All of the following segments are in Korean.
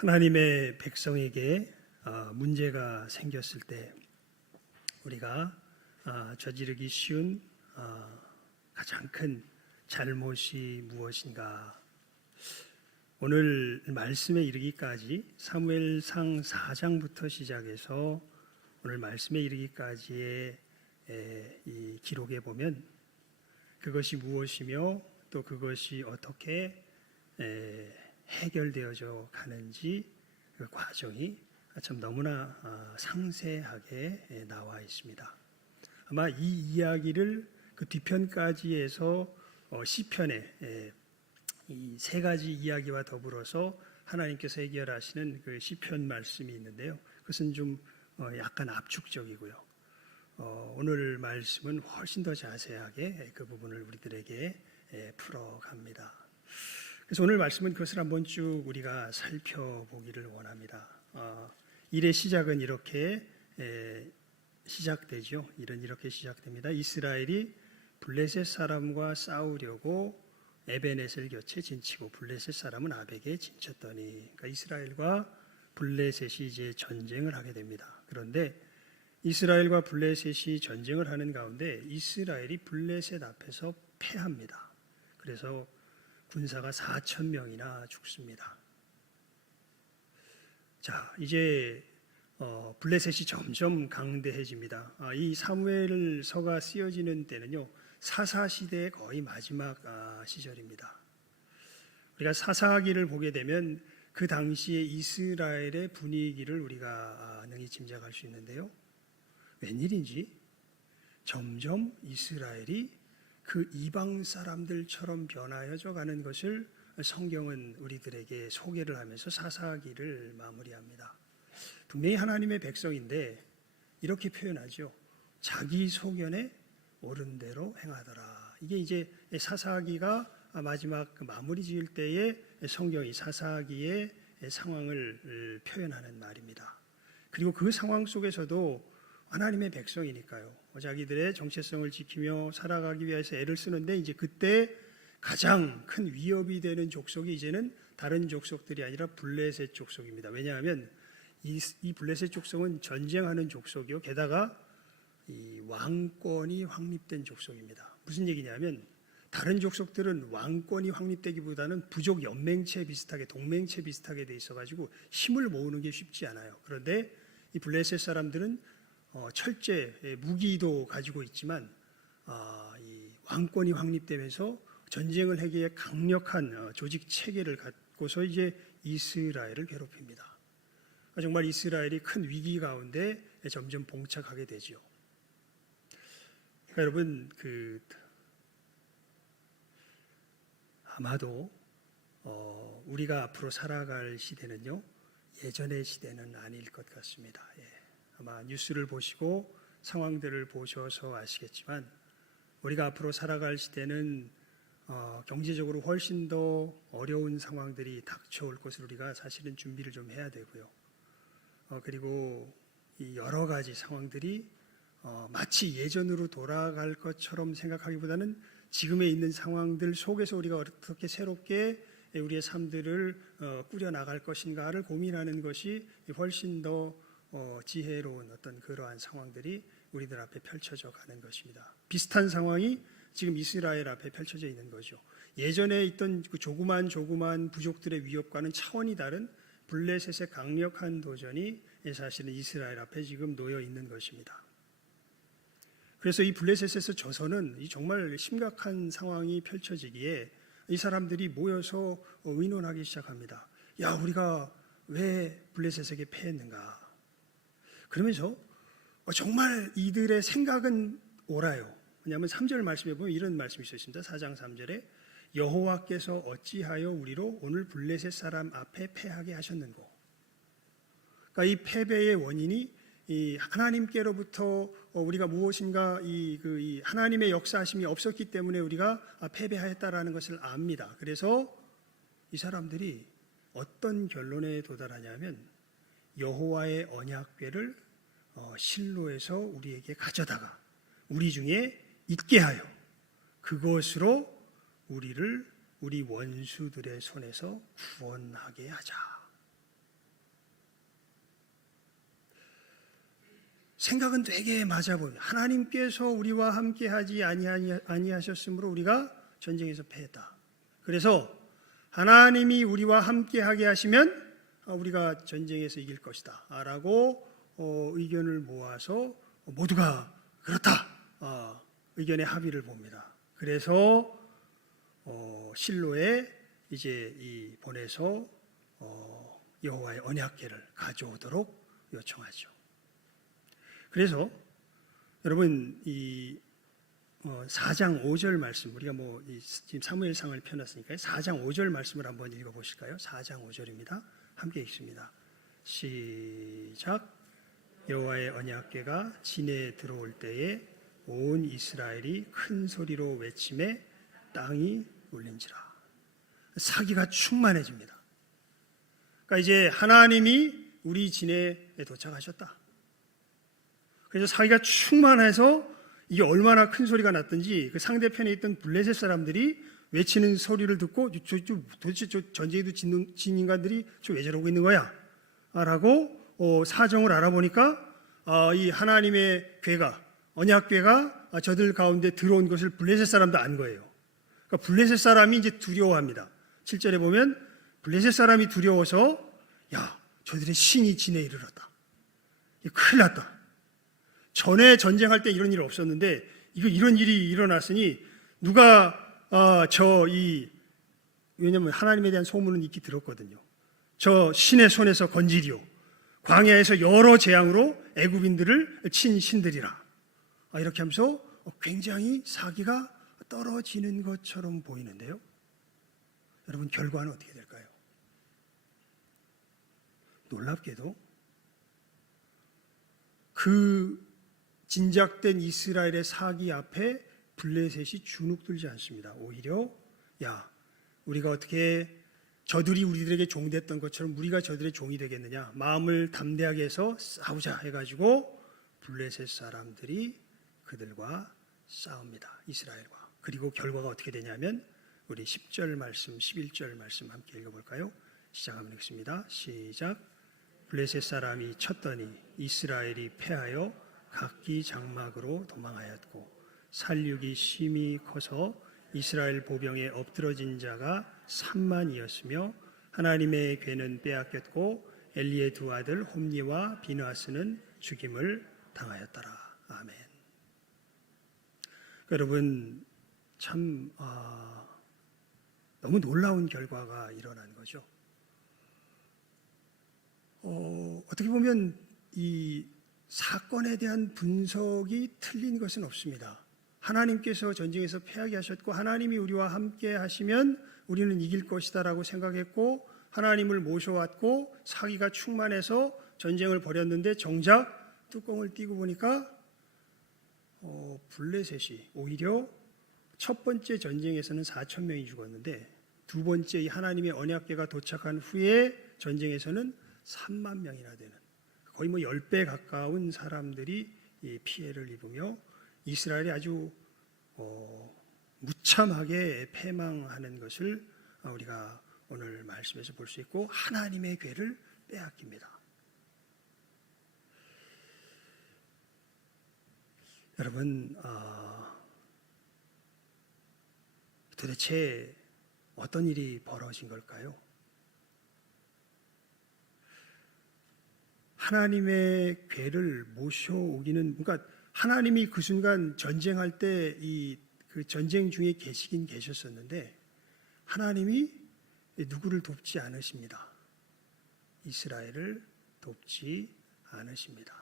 하나님의 백성에게 문제가 생겼을 때 우리가 저지르기 쉬운 가장 큰 잘못이 무엇인가? 오늘 말씀에 이르기까지 사무엘상 4장부터 시작해서 오늘 말씀에 이르기까지의 이 기록에 보면 그것이 무엇이며 또 그것이 어떻게 해결되어져 가는지 그 과정이 참 너무나 상세하게 나와 있습니다. 아마 이 이야기를 그 뒤편까지 해서 시편에 이 세 가지 이야기와 더불어서 하나님께서 해결하시는 그 시편 말씀이 있는데요. 그것은 좀 약간 압축적이고요. 오늘 말씀은 훨씬 더 자세하게 그 부분을 우리들에게 풀어갑니다. 그래서 오늘 말씀은 그것을 한번 쭉 우리가 살펴보기를 원합니다. 일의 시작은 이렇게 시작되죠. 일은 이렇게 시작됩니다. 이스라엘이 블레셋 사람과 싸우려고 에벤에셀 곁에 진치고 블레셋 사람은 아벡에 진쳤더니, 그러니까 이스라엘과 블레셋이 이제 전쟁을 하게 됩니다. 그런데 이스라엘과 블레셋이 전쟁을 하는 가운데 이스라엘이 블레셋 앞에서 패합니다. 그래서 군사가 4,000명이나 죽습니다. 자, 이제 블레셋이 점점 강대해집니다. 이 사무엘서가 쓰여지는 때는요, 사사시대의 거의 마지막 시절입니다. 우리가 사사기를 보게 되면 그 당시의 이스라엘의 분위기를 우리가 능히 짐작할 수 있는데요. 웬일인지 점점 이스라엘이 그 이방 사람들처럼 변하여져 가는 것을 성경은 우리들에게 소개를 하면서 사사기를 마무리합니다. 분명히 하나님의 백성인데 이렇게 표현하죠. 자기 소견에 옳은 대로 행하더라. 이게 이제 사사기가 마지막 마무리 지을 때에 성경이 사사기의 상황을 표현하는 말입니다. 그리고 그 상황 속에서도 하나님의 백성이니까요, 자기들의 정체성을 지키며 살아가기 위해서 애를 쓰는데, 이제 그때 가장 큰 위협이 되는 족속이 이제는 다른 족속들이 아니라 블레셋 족속입니다. 왜냐하면 이 블레셋 족속은 전쟁하는 족속이요, 게다가 이 왕권이 확립된 족속입니다. 무슨 얘기냐면 다른 족속들은 왕권이 확립되기보다는 부족 연맹체 비슷하게, 동맹체 비슷하게 돼 있어가지고 힘을 모으는 게 쉽지 않아요. 그런데 이 블레셋 사람들은 철제 무기도 가지고 있지만 이 왕권이 확립되면서 전쟁을 하기에 강력한 조직 체계를 갖고서 이제 이스라엘을 괴롭힙니다. 정말 이스라엘이 큰 위기 가운데 점점 봉착하게 되죠. 그러니까 여러분, 아마도 우리가 앞으로 살아갈 시대는요, 예전의 시대는 아닐 것 같습니다. 아마 뉴스를 보시고 상황들을 보셔서 아시겠지만 우리가 앞으로 살아갈 시대는 경제적으로 훨씬 더 어려운 상황들이 닥쳐올 것을 우리가 사실은 준비를 좀 해야 되고요. 그리고 이 여러 가지 상황들이 마치 예전으로 돌아갈 것처럼 생각하기보다는 지금에 있는 상황들 속에서 우리가 어떻게 새롭게 우리의 삶들을 꾸려나갈 것인가를 고민하는 것이 훨씬 더 지혜로운 어떤 그러한 상황들이 우리들 앞에 펼쳐져 가는 것입니다. 비슷한 상황이 지금 이스라엘 앞에 펼쳐져 있는 거죠. 예전에 있던 그 조그만 부족들의 위협과는 차원이 다른 블레셋의 강력한 도전이 사실은 이스라엘 앞에 지금 놓여 있는 것입니다. 그래서 이 블레셋에서 져서는 정말 심각한 상황이 펼쳐지기에 이 사람들이 모여서 의논하기 시작합니다. 야, 우리가 왜 블레셋에게 패했는가? 그러면서 정말 이들의 생각은 옳아요. 왜냐하면 3절 말씀에 보면 이런 말씀이 있습니다. 4장 3절에 여호와께서 어찌하여 우리로 오늘 블레셋 사람 앞에 패하게 하셨는고. 그러니까 이 패배의 원인이 이 하나님께로부터 우리가 무엇인가 이 하나님의 역사하심이 없었기 때문에 우리가 패배하였다라는 것을 압니다. 그래서 이 사람들이 어떤 결론에 도달하냐면 여호와의 언약궤를 실로에서 우리에게 가져다가 우리 중에 있게 하여 그것으로 우리를 우리 원수들의 손에서 구원하게 하자. 생각은 되게 맞아 보여요. 하나님께서 우리와 함께하지 아니하셨으므로 우리가 전쟁에서 패했다. 그래서 하나님이 우리와 함께하게 하시면 우리가 전쟁에서 이길 것이다 라고 의견을 모아서 모두가 그렇다 의견의 합의를 봅니다. 그래서 실로에 이제 보내서 여호와의 언약궤를 가져오도록 요청하죠. 그래서 여러분 이 4장 5절 말씀, 우리가 지금 사무엘상을 펴놨으니까요. 4장 5절 말씀을 한번 읽어보실까요? 4장 5절입니다. 함께 읽습니다. 시작. 여호와의 언약궤가 진에 들어올 때에 온 이스라엘이 큰 소리로 외치매 땅이 울린지라. 사기가 충만해집니다. 그러니까 이제 하나님이 우리 진에 도착하셨다. 그래서 사기가 충만해서 이게 얼마나 큰 소리가 났든지 그 상대편에 있던 블레셋 사람들이 외치는 소리를 듣고 도대체 저 전쟁에도 진 인간들이 왜 저러고 있는 거야? 라고 사정을 알아보니까 이 하나님의 궤가, 언약궤가 저들 가운데 들어온 것을 블레셋 사람도 안 거예요. 그러니까 블레셋 사람이 이제 두려워합니다. 7절에 보면 블레셋 사람이 두려워서 야, 저들의 신이 진에 이르렀다. 큰일 났다. 전에 전쟁할 때 이런 일 없었는데 이런 일이 일어났으니 누가 왜냐면 하나님에 대한 소문은 익히 들었거든요. 저 신의 손에서 건지리오. 광야에서 여러 재앙으로 애굽인들을 친 신들이라. 이렇게 하면서 굉장히 사기가 떨어지는 것처럼 보이는데요. 여러분 결과는 어떻게 될까요? 놀랍게도 그 진작된 이스라엘의 사기 앞에 블레셋이 주눅들지 않습니다. 오히려 우리가 어떻게 저들이 우리들에게 종됐던 것처럼 우리가 저들의 종이 되겠느냐, 마음을 담대하게 해서 싸우자 해가지고 블레셋 사람들이 그들과 싸웁니다. 이스라엘과. 그리고 결과가 어떻게 되냐면 우리 10절 말씀 11절 말씀 함께 읽어볼까요? 시작하면 읽습니다. 시작. 블레셋 사람이 쳤더니 이스라엘이 패하여 각기 장막으로 도망하였고 살육이 심히 커서 이스라엘 보병에 엎드러진 자가 3만이었으며 하나님의 궤는 빼앗겼고 엘리의 두 아들 홈니와 비느하스는 죽임을 당하였더라. 아멘. 여러분 참 너무 놀라운 결과가 일어난 거죠. 어떻게 보면 이 사건에 대한 분석이 틀린 것은 없습니다. 하나님께서 전쟁에서 패하게 하셨고 하나님이 우리와 함께 하시면 우리는 이길 것이다라고 생각했고 하나님을 모셔왔고 사기가 충만해서 전쟁을 벌였는데 정작 뚜껑을 띄고 보니까 블레셋이 오히려 첫 번째 전쟁에서는 4천 명이 죽었는데 두 번째 이 하나님의 언약궤가 도착한 후에 전쟁에서는 3만 명이나 되는 거의 10배 가까운 사람들이 이 피해를 입으며 이스라엘이 아주 무참하게 패망하는 것을 우리가 오늘 말씀에서 볼 수 있고 하나님의 궤를 빼앗깁니다. 여러분 도대체 어떤 일이 벌어진 걸까요? 하나님의 궤를 모셔오기는 그러니까 하나님이 그 순간 전쟁할 때 그 전쟁 중에 계시긴 계셨었는데 하나님이 누구를 돕지 않으십니다. 이스라엘을 돕지 않으십니다.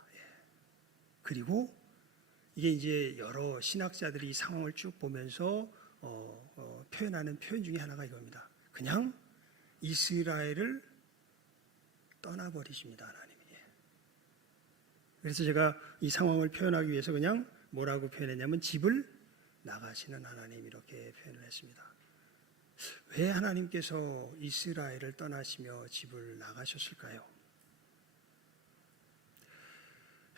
그리고 이게 이제 여러 신학자들이 이 상황을 쭉 보면서 표현하는 표현 중에 하나가 이겁니다. 그냥 이스라엘을 떠나버리십니다. 하나님이. 그래서 제가 이 상황을 표현하기 위해서 그냥 뭐라고 표현했냐면 집을 나가시는 하나님 이렇게 표현을 했습니다. 왜 하나님께서 이스라엘을 떠나시며 집을 나가셨을까요?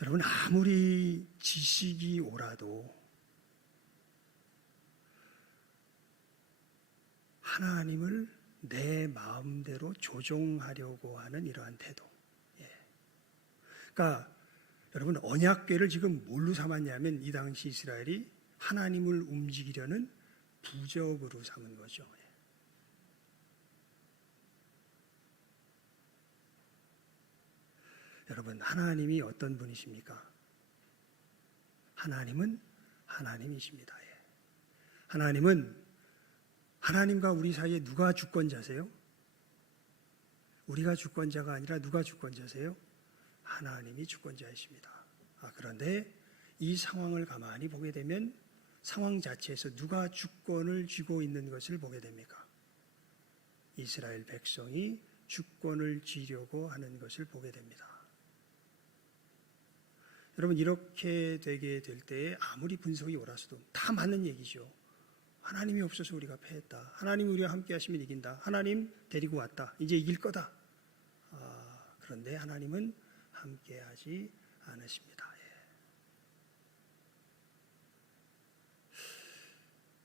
여러분 아무리 지식이 오라도 하나님을 내 마음대로 조종하려고 하는 이러한 태도. 그러니까 여러분, 언약궤를 지금 뭘로 삼았냐면 이 당시 이스라엘이 하나님을 움직이려는 부적으로 삼은 거죠. 여러분, 하나님이 어떤 분이십니까? 하나님은 하나님이십니다. 하나님은, 하나님과 우리 사이에 누가 주권자세요? 우리가 주권자가 아니라 누가 주권자세요? 하나님이 주권자이십니다. 그런데 이 상황을 가만히 보게 되면 상황 자체에서 누가 주권을 쥐고 있는 것을 보게 됩니까? 이스라엘 백성이 주권을 쥐려고 하는 것을 보게 됩니다. 여러분, 이렇게 되게 될 때에 아무리 분석이 옳아서도 다 맞는 얘기죠. 하나님이 없어서 우리가 패했다. 하나님이 우리와 함께 하시면 이긴다. 하나님 데리고 왔다. 이제 이길 거다. 그런데 하나님은 함께 하지 않으십니다.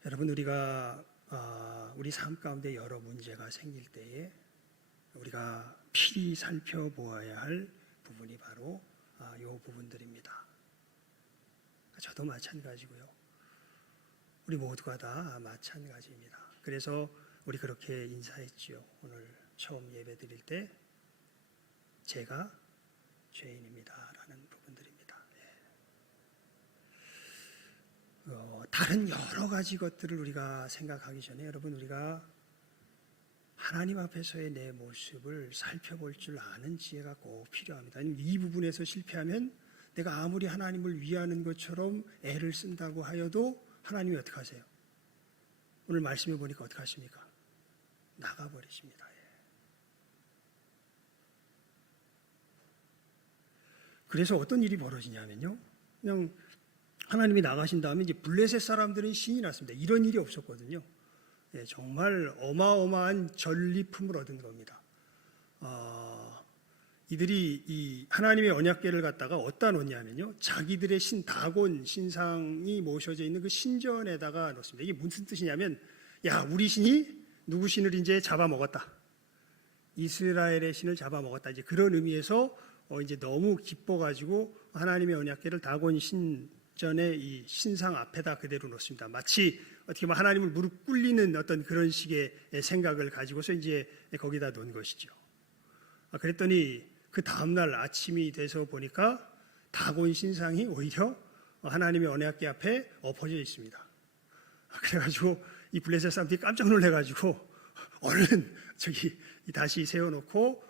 여러분, 우리가 우리 삶 가운데 여러 문제가 생길 때에 우리가 필히 살펴보아야 할 부분이 바로 이 부분들입니다. 저도 마찬가지고요. 우리 모두가 다 마찬가지입니다. 그래서 우리 그렇게 인사했지요. 오늘 처음 예배 드릴 때 제가 죄인입니다 라는 부분들입니다. 다른 여러 가지 것들을 우리가 생각하기 전에 여러분, 우리가 하나님 앞에서의 내 모습을 살펴볼 줄 아는 지혜가 꼭 필요합니다. 이 부분에서 실패하면 내가 아무리 하나님을 위하는 것처럼 애를 쓴다고 하여도 하나님이 어떻게 하세요? 오늘 말씀해 보니까 어떻게 하십니까? 나가버리십니다. 그래서 어떤 일이 벌어지냐면요, 그냥 하나님이 나가신 다음에 이제 블레셋 사람들은 신이 났습니다. 이런 일이 없었거든요. 정말 어마어마한 전리품을 얻은 겁니다. 이들이 이 하나님의 언약궤를 갖다가 어디다 놓냐면요, 자기들의 신 다곤 신상이 모셔져 있는 그 신전에다가 놓습니다. 이게 무슨 뜻이냐면, 야, 우리 신이 누구 신을 이제 잡아먹었다. 이스라엘의 신을 잡아먹었다. 이제 그런 의미에서 이제 너무 기뻐가지고 하나님의 언약궤를 다곤 신전의 이 신상 앞에다 그대로 놓습니다. 마치 어떻게 보면 하나님을 무릎 꿇리는 어떤 그런 식의 생각을 가지고서 이제 거기다 놓은 것이죠. 그랬더니 그 다음날 아침이 돼서 보니까 다곤 신상이 오히려 하나님의 언약궤 앞에 엎어져 있습니다. 그래가지고 이 블레셋 사람들이 깜짝 놀래가지고 얼른 저기 다시 세워놓고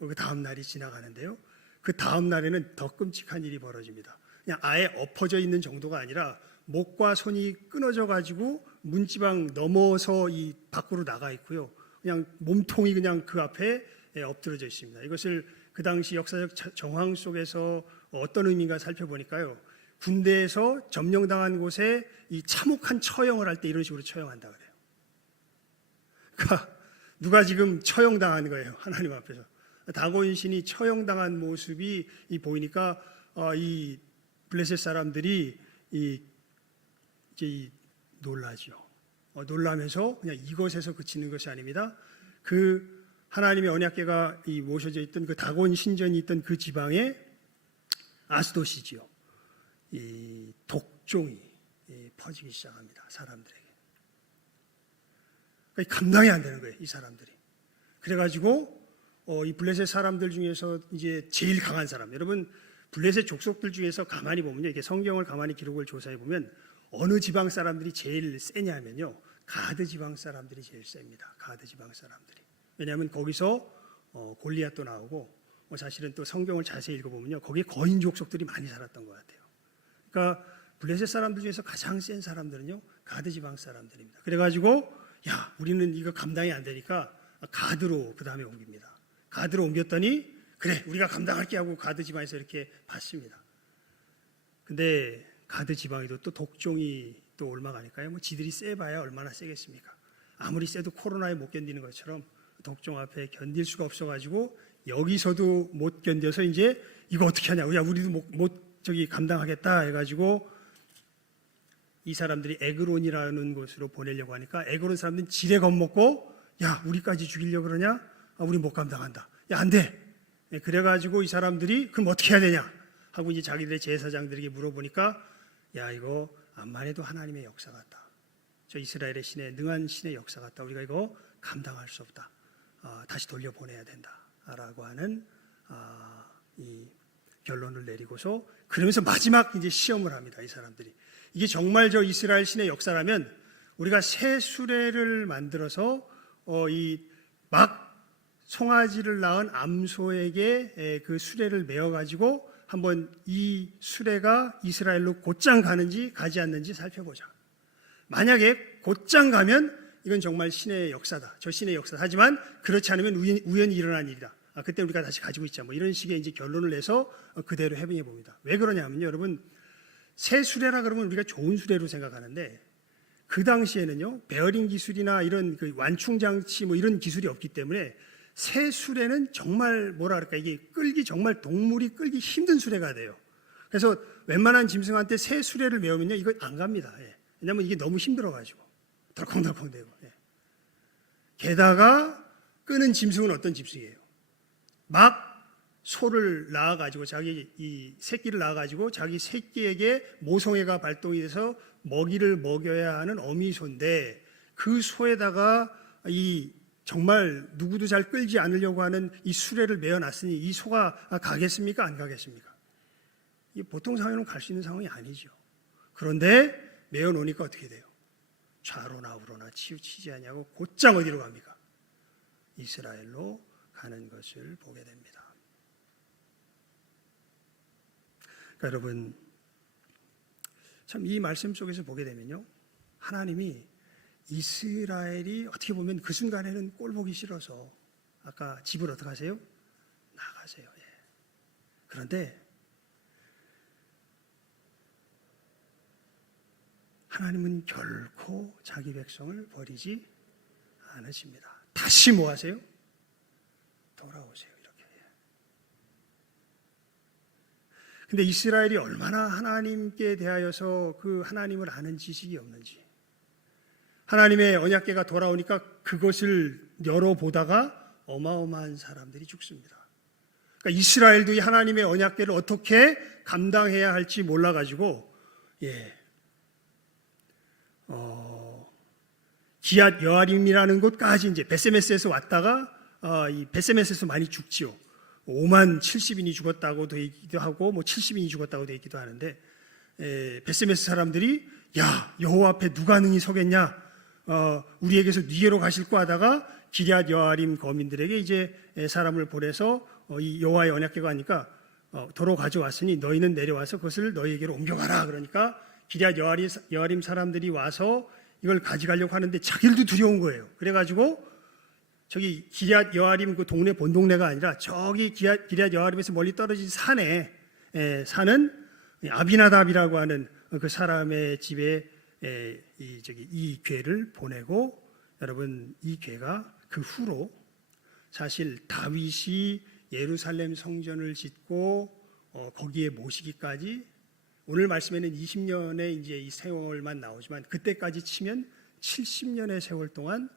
그 다음 날이 지나가는데요. 그 다음 날에는 더 끔찍한 일이 벌어집니다. 그냥 아예 엎어져 있는 정도가 아니라 목과 손이 끊어져 가지고 문지방 넘어서 이 밖으로 나가 있고요. 그냥 몸통이 그냥 그 앞에 엎드러져 있습니다. 이것을 그 당시 역사적 정황 속에서 어떤 의미인가 살펴보니까요, 군대에서 점령당한 곳에 이 참혹한 처형을 할 때 이런 식으로 처형한다 그래요. 그러니까 누가 지금 처형당한 거예요, 하나님 앞에서. 다곤 신이 처형당한 모습이 보이니까 이 블레셋 사람들이 이제 놀라죠. 놀라면서 그냥 이것에서 그치는 것이 아닙니다. 그 하나님의 언약궤가 모셔져 있던 그 다곤 신전이 있던 그 지방에 아스돗이지요, 이 독종이 퍼지기 시작합니다, 사람들에게. 그러니까 감당이 안 되는 거예요, 이 사람들이. 그래가지고 이 블레셋 사람들 중에서 이제 제일 강한 사람, 여러분 블레셋 족속들 중에서 가만히 보면요, 이게 성경을 가만히 기록을 조사해 보면 어느 지방 사람들이 제일 세냐면요, 가드 지방 사람들이 제일 셉니다. 가드 지방 사람들이. 왜냐하면 거기서 골리앗도 나오고 사실은 또 성경을 자세히 읽어보면요, 거기에 거인 족속들이 많이 살았던 것 같아요. 그러니까 블레셋 사람들 중에서 가장 센 사람들은요, 가드 지방 사람들입니다. 그래가지고 야, 우리는 이거 감당이 안 되니까 가드로 그 다음에 옮깁니다. 가드로 옮겼더니 그래, 우리가 감당할게 하고 가드 지방에서 이렇게 받습니다. 근데 가드 지방에도 또 독종이 또 올라가니까요, 뭐 지들이 세봐야 얼마나 세겠습니까? 아무리 세도 코로나에 못 견디는 것처럼 독종 앞에 견딜 수가 없어가지고 여기서도 못 견뎌서 이제 이거 어떻게 하냐, 야, 우리도 못 저기 감당하겠다 해가지고 이 사람들이 에그론이라는 곳으로 보내려고 하니까 에그론 사람들은 지레 겁먹고, 야, 우리까지 죽이려고 그러냐? 우리 못 감당한다. 야, 안 돼. 그래가지고 이 사람들이 그럼 어떻게 해야 되냐? 하고 이제 자기들의 제사장들에게 물어보니까 야 이거 암만 해도 하나님의 역사 같다. 저 이스라엘의 신의 능한 신의 역사 같다. 우리가 이거 감당할 수 없다. 다시 돌려보내야 된다라고 하는 이 결론을 내리고서 그러면서 마지막 이제 시험을 합니다. 이 사람들이 이게 정말 저 이스라엘 신의 역사라면 우리가 새 수레를 만들어서 이 막 송아지를 낳은 암소에게 그 수레를 메어 가지고 한번 이 수레가 이스라엘로 곧장 가는지 가지 않는지 살펴보자. 만약에 곧장 가면 이건 정말 신의 역사다. 저 신의 역사다. 하지만 그렇지 않으면 우연히 일어난 일이다. 그때 우리가 다시 가지고 있자. 뭐 이런 식의 이제 결론을 내서 그대로 해명해 봅니다. 왜 그러냐면요, 여러분 새 수레라 그러면 우리가 좋은 수레로 생각하는데 그 당시에는요 베어링 기술이나 이런 그 완충 장치 뭐 이런 기술이 없기 때문에 새 수레는 정말 뭐라 그럴까 이게 끌기 정말 동물이 끌기 힘든 수레가 돼요. 그래서 웬만한 짐승한테 새 수레를 메우면요 이거 안 갑니다. 왜냐하면 이게 너무 힘들어가지고 덜컹덜컹대고. 게다가 끄는 짐승은 어떤 짐승이에요? 막 소를 낳아가지고 자기 이 새끼를 낳아가지고 자기 새끼에게 모성애가 발동이 돼서 먹이를 먹여야 하는 어미소인데 그 소에다가 이 정말 누구도 잘 끌지 않으려고 하는 이 수레를 메어놨으니 이 소가 가겠습니까? 안 가겠습니까? 이 보통 상황으로는 갈 수 있는 상황이 아니죠. 그런데 메어놓으니까 어떻게 돼요? 좌로나 우로나 치우치지 않냐고 곧장 어디로 갑니까? 이스라엘로 가는 것을 보게 됩니다. 그러니까 여러분 참 이 말씀 속에서 보게 되면요 하나님이 이스라엘이 어떻게 보면 그 순간에는 꼴 보기 싫어서 아까 집을 어떻게 하세요? 나가세요. 그런데 하나님은 결코 자기 백성을 버리지 않으십니다. 다시 뭐 하세요? 돌아오세요. 이렇게. 근데 이스라엘이 얼마나 하나님께 대하여서 그 하나님을 아는 지식이 없는지 하나님의 언약궤가 돌아오니까 그것을 열어보다가 어마어마한 사람들이 죽습니다. 그러니까 이스라엘도 이 하나님의 언약궤를 어떻게 감당해야 할지 몰라가지고 기앗 여아림이라는 곳까지 이제 베세메스에서 왔다가 이 베세메스에서 많이 죽지요. 5만 70인이 죽었다고 되기도 하고 뭐 70인이 죽었다고 되기도 하는데 베세메스 사람들이 야 여호와 앞에 누가 능히 서겠냐? 우리에게서 니게로 가실까 하다가 기럇 여아림 거민들에게 이제 사람을 보내서 이 여호와의 언약궤가 하니까 도로 가져왔으니 너희는 내려와서 그것을 너희에게로 옮겨가라. 그러니까 기럇 여아림 사람들이 와서 이걸 가져가려고 하는데 자기들도 두려운 거예요. 그래가지고 저기 기럇 여아림 그 동네 본동네가 아니라 저기 기럇 여아림에서 멀리 떨어진 산에 사는 아비나답이라고 하는 그 사람의 집에 이 궤를 보내고 여러분 이 궤가 그 후로 사실 다윗이 예루살렘 성전을 짓고 거기에 모시기까지 오늘 말씀에는 20년의 이제 이 세월만 나오지만 그때까지 치면 70년의 세월 동안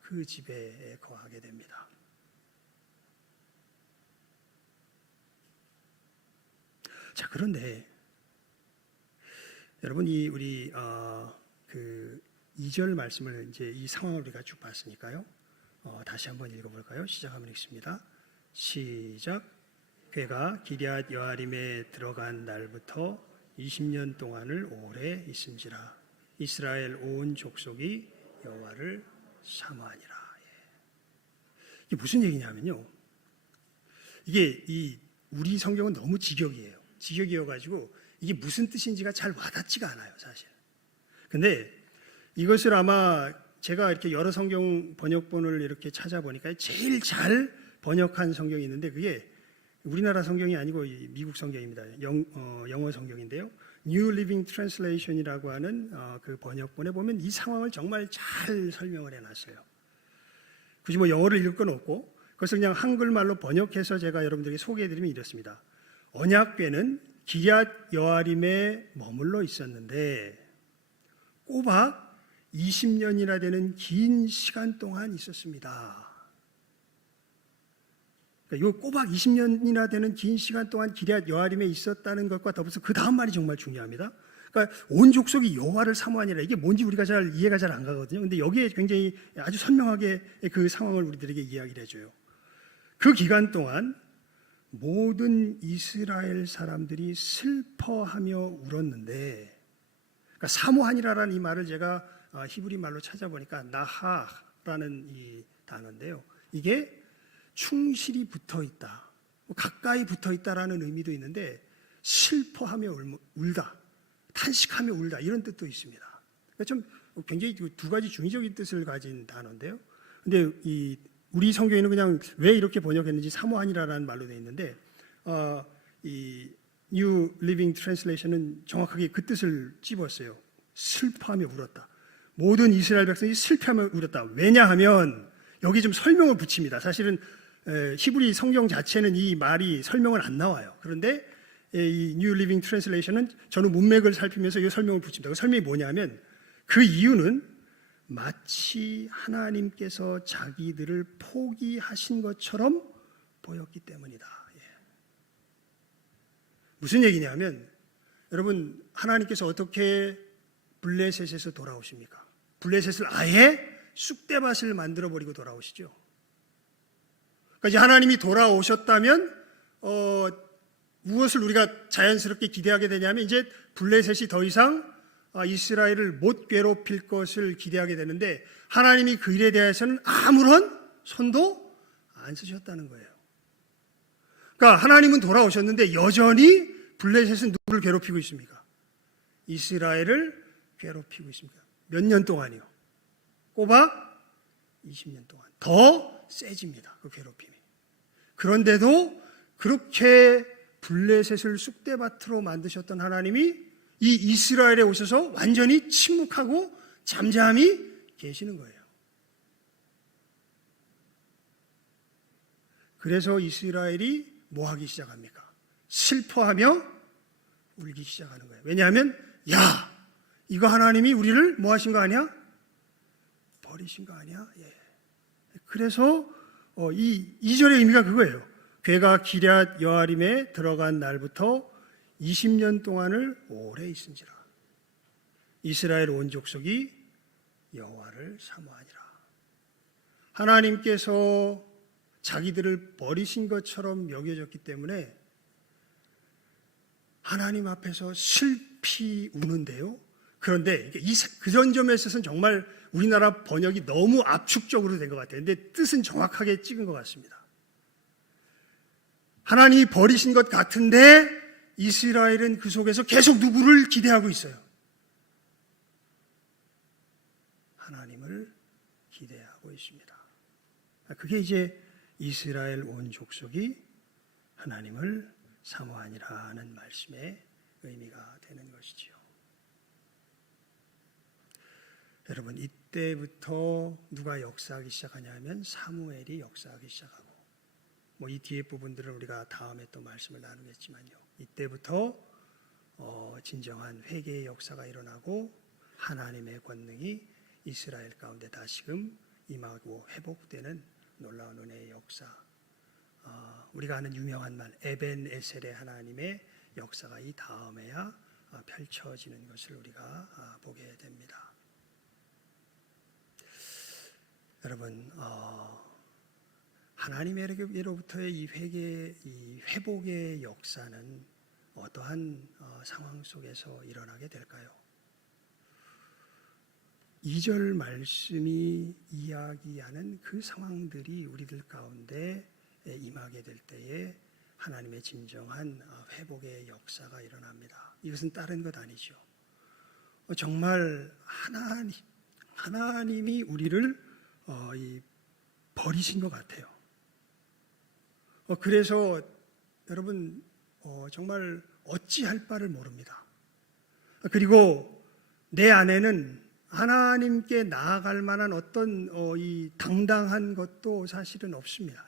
그 집에 거하게 됩니다. 자 그런데 여러분 이 우리 그 2절 말씀을 이제 이 상황을 우리가 쭉 봤으니까요. 다시 한번 읽어볼까요? 시작하면 읽습니다. 시작. 궤가 기럇 여아림에 들어간 날부터 20년 동안을 오래 있은지라 이스라엘 온 족속이 여호와를 사모하니라. 이게 무슨 얘기냐면요. 이게 이 우리 성경은 너무 직역이에요. 직역이어가지고 이게 무슨 뜻인지가 잘 와닿지가 않아요, 사실. 근데 이것을 아마 제가 이렇게 여러 성경 번역본을 이렇게 찾아보니까 제일 잘 번역한 성경이 있는데 그게 우리나라 성경이 아니고 미국 성경입니다. 영어 성경인데요. New Living Translation이라고 하는 그 번역본에 보면 이 상황을 정말 잘 설명을 해놨어요. 굳이 뭐 영어를 읽을 건 없고 그것을 그냥 한글말로 번역해서 제가 여러분들에게 소개해드리면 이렇습니다. 언약궤는 기럇 여아림에 머물러 있었는데 꼬박 20년이나 되는 긴 시간 동안 있었습니다. 그러니까 요 꼬박 20년이나 되는 긴 시간 동안 기럇 여아림에 있었다는 것과 더불어서 그 다음 말이 정말 중요합니다. 그러니까 온 족속이 여호와를 사모하니라. 이게 뭔지 우리가 잘 이해가 잘 안 가거든요. 근데 여기에 굉장히 아주 선명하게 그 상황을 우리들에게 이야기를 해줘요. 그 기간 동안 모든 이스라엘 사람들이 슬퍼하며 울었는데, 그러니까 사모하니라라는 이 말을 제가 히브리 말로 찾아보니까 나하라는 이 단어인데요. 이게 충실히 붙어 있다, 가까이 붙어 있다라는 의미도 있는데 슬퍼하며 울다, 탄식하며 울다 이런 뜻도 있습니다. 그러니까 좀 굉장히 두 가지 중의적인 뜻을 가진 단어인데요. 근데 우리 성경에는 그냥 왜 이렇게 번역했는지 사모하니라라는 말로 되어 있는데 이 New Living Translation은 정확하게 그 뜻을 찝었어요. 슬퍼하며 울었다. 모든 이스라엘 백성이 슬퍼하며 울었다. 왜냐하면 여기 좀 설명을 붙입니다. 사실은 히브리 성경 자체는 이 말이 설명은 안 나와요. 그런데 이 New Living Translation은 저는 문맥을 살피면서 이 설명을 붙입니다. 그 설명이 뭐냐면 그 이유는 마치 하나님께서 자기들을 포기하신 것처럼 보였기 때문이다. 무슨 얘기냐면 여러분, 하나님께서 어떻게 블레셋에서 돌아오십니까? 블레셋을 아예 쑥대밭을 만들어 버리고 돌아오시죠. 그러니까 이제 하나님이 돌아오셨다면 무엇을 우리가 자연스럽게 기대하게 되냐면 이제 블레셋이 더 이상 이스라엘을 못 괴롭힐 것을 기대하게 되는데 하나님이 그 일에 대해서는 아무런 손도 안 쓰셨다는 거예요. 그러니까 하나님은 돌아오셨는데 여전히 블레셋은 누구를 괴롭히고 있습니까? 이스라엘을 괴롭히고 있습니다. 몇 년 동안이요? 꼬박 20년 동안. 더 세집니다. 그 괴롭힘이. 그런데도 그렇게 블레셋을 쑥대밭으로 만드셨던 하나님이 이 이스라엘에 오셔서 완전히 침묵하고 잠잠히 계시는 거예요. 그래서 이스라엘이 뭐 하기 시작합니까? 슬퍼하며 울기 시작하는 거예요. 왜냐하면 야, 이거 하나님이 우리를 뭐 하신 거 아니야? 버리신 거 아니야? 예. 그래서 이 2절의 의미가 그거예요. 괴가 기럇 여아림에 들어간 날부터 20년 동안을 오래 있은지라. 이스라엘 온 족속이 여호와를 사모하니라. 하나님께서 자기들을 버리신 것처럼 여겨졌기 때문에 하나님 앞에서 슬피 우는데요. 그런데 그런 점에 있어서는 정말 우리나라 번역이 너무 압축적으로 된 것 같아요. 근데 뜻은 정확하게 찍은 것 같습니다. 하나님이 버리신 것 같은데 이스라엘은 그 속에서 계속 누구를 기대하고 있어요? 하나님을 기대하고 있습니다. 그게 이제 이스라엘 온 족속이 하나님을 사모하니라는 말씀의 의미가 되는 것이지요. 여러분, 이때부터 누가 역사하기 시작하냐면 사무엘이 역사하기 시작하고, 이 뒤에 부분들은 우리가 다음에 또 말씀을 나누겠지만요. 이때부터 진정한 회개의 역사가 일어나고 하나님의 권능이 이스라엘 가운데 다시금 임하고 회복되는 놀라운 은혜의 역사, 우리가 아는 유명한 말 에벤에셀의 하나님의 역사가 이 다음에야 펼쳐지는 것을 우리가 보게 됩니다. 여러분, 하나님에게로부터의 이 회복의 역사는 어떠한 상황 속에서 일어나게 될까요? 2절 말씀이 이야기하는 그 상황들이 우리들 가운데 임하게 될 때에 하나님의 진정한 회복의 역사가 일어납니다. 이것은 다른 것 아니죠. 정말 하나님이 우리를 버리신 것 같아요. 그래서 여러분 정말 어찌할 바를 모릅니다. 그리고 내 안에는 하나님께 나아갈 만한 어떤 이 당당한 것도 사실은 없습니다.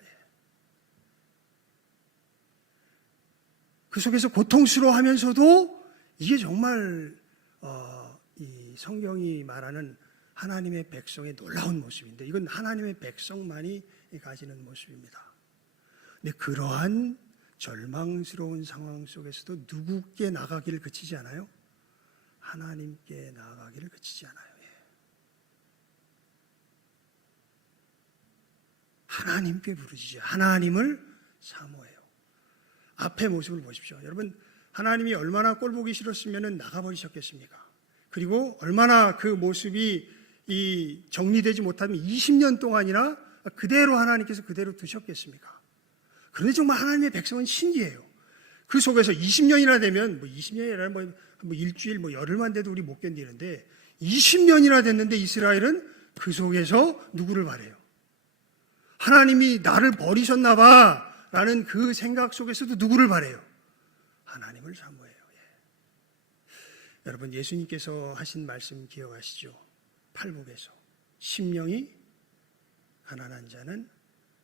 그 속에서 고통스러워하면서도 이게 정말 이 성경이 말하는 하나님의 백성의 놀라운 모습인데, 이건 하나님의 백성만이 가지는 모습입니다. 근데 그러한 절망스러운 상황 속에서도 누구께 나가기를 그치지 않아요? 하나님께 나아가기를 그치지 않아요. 하나님께 부르짖어요. 하나님을 사모해요. 앞의 모습을 보십시오. 여러분, 하나님이 얼마나 꼴보기 싫었으면 나가버리셨겠습니까? 그리고 얼마나 그 모습이 정리되지 못하면 20년 동안이나 그대로 하나님께서 그대로 두셨겠습니까? 그런데 정말 하나님의 백성은 신기해요. 그 속에서 20년이나 되면 20년이나 뭐 일주일 열흘만 돼도 우리 못 견디는데 20년이나 됐는데 이스라엘은 그 속에서 누구를 바래요? 하나님이 나를 버리셨나 봐 라는 그 생각 속에서도 누구를 바래요? 하나님을 사모해요. 여러분, 예수님께서 하신 말씀 기억하시죠? 팔복에서 심령이 가난한 자는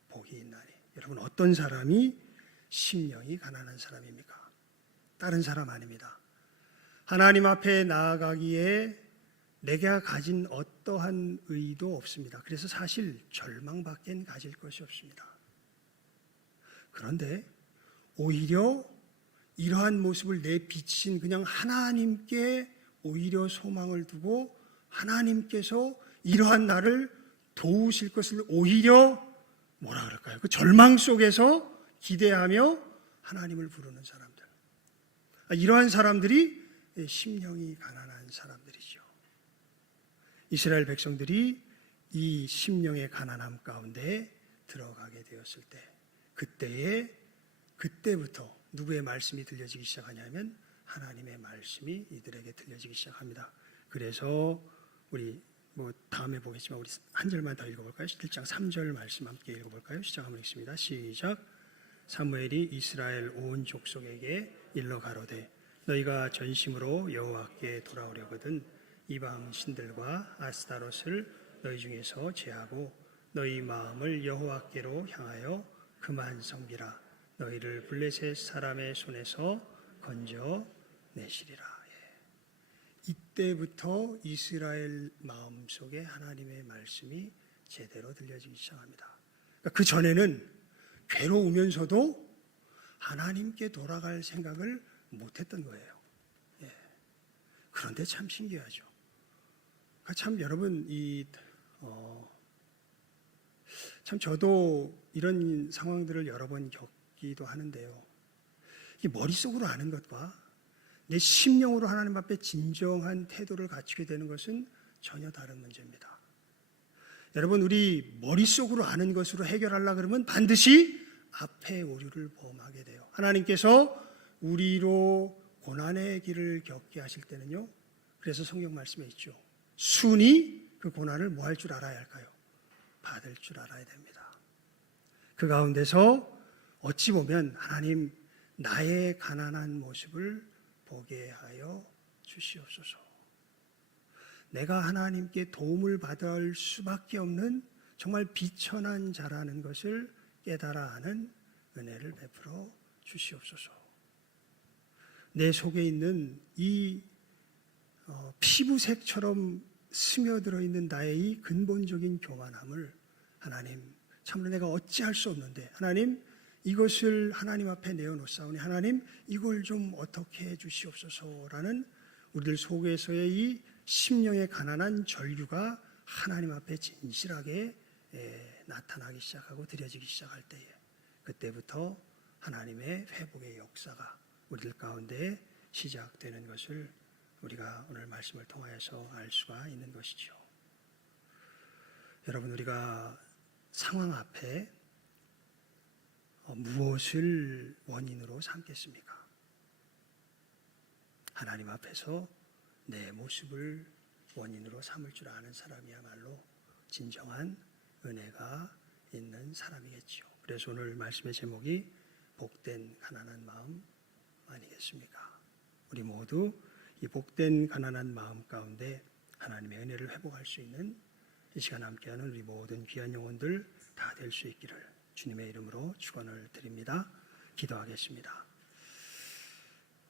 복이 있나니. 여러분, 어떤 사람이 심령이 가난한 사람입니까? 다른 사람 아닙니다. 하나님 앞에 나아가기에 내가 가진 어떠한 의도 없습니다. 그래서 사실 절망밖엔 가질 것이 없습니다. 그런데 오히려 이러한 모습을 내비친 그냥 하나님께 오히려 소망을 두고 하나님께서 이러한 나를 도우실 것을 오히려 뭐라 그럴까요? 그 절망 속에서 기대하며 하나님을 부르는 사람들. 이러한 사람들이 심령이 가난한 사람들이죠. 이스라엘 백성들이 이 심령의 가난함 가운데 들어가게 되었을 때 그때부터 누구의 말씀이 들려지기 시작하냐면 하나님의 말씀이 이들에게 들려지기 시작합니다. 그래서 우리 다음에 보겠지만 우리 한 절만 더 읽어볼까요? 1장 3절 말씀 함께 읽어볼까요? 시작 한번 읽습니다. 시작. 사무엘이 이스라엘 온 족속에게 일러 가로되 너희가 전심으로 여호와께 돌아오려거든 이방 신들과 아스타롯을 너희 중에서 제하고 너희 마음을 여호와께로 향하여 그만 섬기라. 너희를 블레셋 사람의 손에서 건져내시리라. 이때부터 이스라엘 마음속에 하나님의 말씀이 제대로 들려지기 시작합니다. 그 전에는 괴로우면서도 하나님께 돌아갈 생각을 못했던 거예요. 그런데 참 신기하죠. 참 여러분 참 저도 이런 상황들을 여러 번 겪기도 하는데요. 이 머릿속으로 아는 것과 내 심령으로 하나님 앞에 진정한 태도를 갖추게 되는 것은 전혀 다른 문제입니다. 여러분, 우리 머릿속으로 아는 것으로 해결하려고 그러면 반드시 앞에 오류를 범하게 돼요. 하나님께서 우리로 고난의 길을 겪게 하실 때는요, 그래서 성경 말씀에 있죠. 순히 그 고난을 뭐 할 줄 알아야 할까요? 받을 줄 알아야 됩니다. 그 가운데서 어찌 보면 하나님 나의 가난한 모습을 보게 하여 주시옵소서. 내가 하나님께 도움을 받을 수밖에 없는 정말 비천한 자라는 것을 깨달아 하는 은혜를 베풀어 주시옵소서. 내 속에 있는 이 피부색처럼 스며들어 있는 나의 이 근본적인 교만함을 하나님, 참으로 내가 어찌할 수 없는데 하나님 이것을 하나님 앞에 내어놓사오니 하나님 이걸 좀 어떻게 해 주시옵소서라는 우리들 속에서의 이 심령의 가난한 절규가 하나님 앞에 진실하게 나타나기 시작하고 드려지기 시작할 때에 그때부터 하나님의 회복의 역사가 우리들 가운데 시작되는 것을 우리가 오늘 말씀을 통하여서 알 수가 있는 것이죠. 여러분, 우리가 상황 앞에 무엇을 원인으로 삼겠습니까? 하나님 앞에서 내 모습을 원인으로 삼을 줄 아는 사람이야말로 진정한 은혜가 있는 사람이겠지요. 그래서 오늘 말씀의 제목이 복된 가난한 마음 아니겠습니까? 우리 모두 이 복된 가난한 마음 가운데 하나님의 은혜를 회복할 수 있는 이 시간 함께하는 우리 모든 귀한 영혼들 다 될 수 있기를 주님의 이름으로 축원을 드립니다. 기도하겠습니다.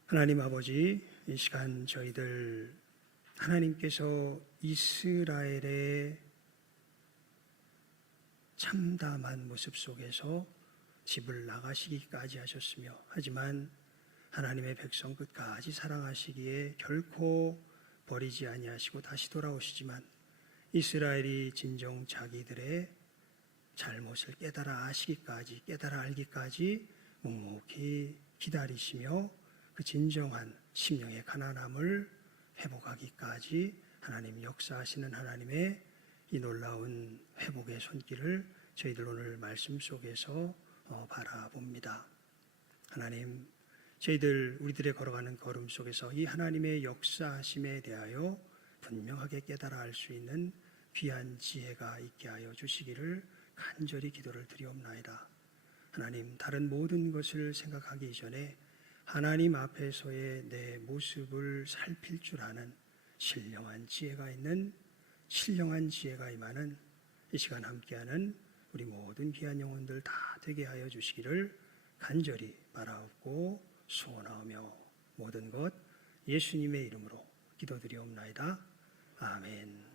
하나님 아버지, 이 시간 저희들 하나님께서 이스라엘의 참담한 모습 속에서 집을 나가시기까지 하셨으며, 하지만 하나님의 백성 끝까지 사랑하시기에 결코 버리지 아니하시고 다시 돌아오시지만, 이스라엘이 진정 자기들의 잘못을 깨달아 알기까지 묵묵히 기다리시며 그 진정한 심령의 가난함을 회복하기까지 하나님 역사하시는 하나님의 이 놀라운 회복의 손길을 저희들 오늘 말씀 속에서 바라봅니다. 하나님, 우리들의 걸어가는 걸음 속에서 이 하나님의 역사하심에 대하여 분명하게 깨달아 알 수 있는 귀한 지혜가 있게 하여 주시기를 간절히 기도를 드리옵나이다. 하나님, 다른 모든 것을 생각하기 전에 하나님 앞에서의 내 모습을 살필 줄 아는 신령한 지혜가 임하는 이 시간 함께하는 우리 모든 귀한 영혼들 다 되게 하여 주시기를 간절히 바라옵고 소원하며 모든 것 예수님의 이름으로 기도드리옵나이다. 아멘.